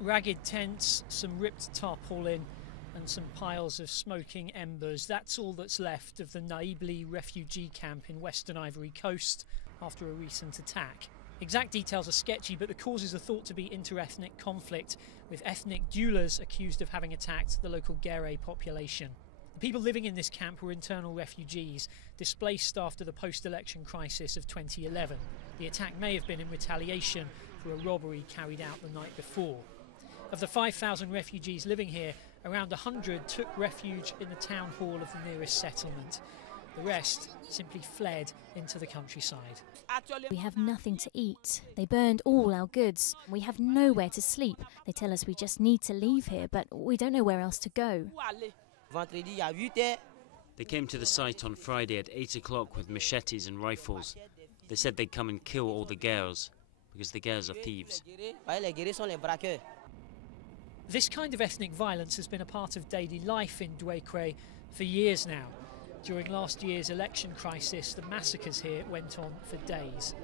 Ragged tents, some ripped tarpaulin and some piles of smoking embers. That's all that's left of the Idly refugee camp in western Ivory Coast after a recent attack. Exact details are sketchy, but the causes are thought to be inter-ethnic conflict, with ethnic doulas accused of having attacked the local Guerre population. The people living in this camp were internal refugees, displaced after the post-election crisis of 2011. The attack may have been in retaliation for a robbery carried out the night before. Of the 5,000 refugees living here, around 100 took refuge in the town hall of the nearest settlement. The rest simply fled into the countryside. We have nothing to eat. They burned all our goods. We have nowhere to sleep. They tell us we just need to leave here, but we don't know where else to go. They came to the site on Friday at 8 o'clock with machetes and rifles. They said they'd come and kill all the girls, because the girls are thieves. This kind of ethnic violence has been a part of daily life in Duekoue for years now. During last year's election crisis, the massacres here went on for days.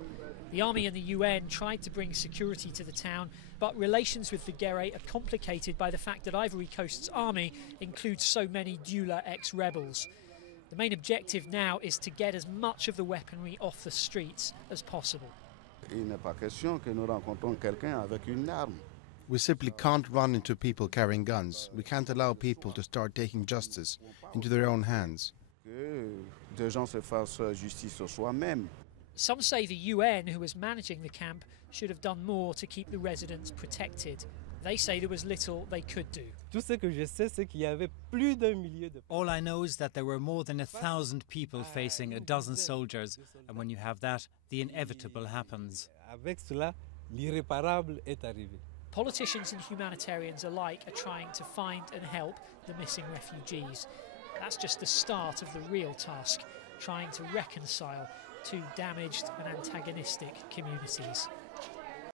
The army and the UN tried to bring security to the town, but relations with the Guerre are complicated by the fact that Ivory Coast's army includes so many Dula ex-rebels. The main objective now is to get as much of the weaponry off the streets as possible. We simply can't run into people carrying guns. We can't allow people to start taking justice into their own hands. Some say the UN, who was managing the camp, should have done more to keep the residents protected. They say there was little they could do. All I know is that there were more than 1,000 people facing a dozen soldiers, and when you have that, the inevitable happens. Politicians and humanitarians alike are trying to find and help the missing refugees. That's just the start of the real task, trying to reconcile two damaged and antagonistic communities.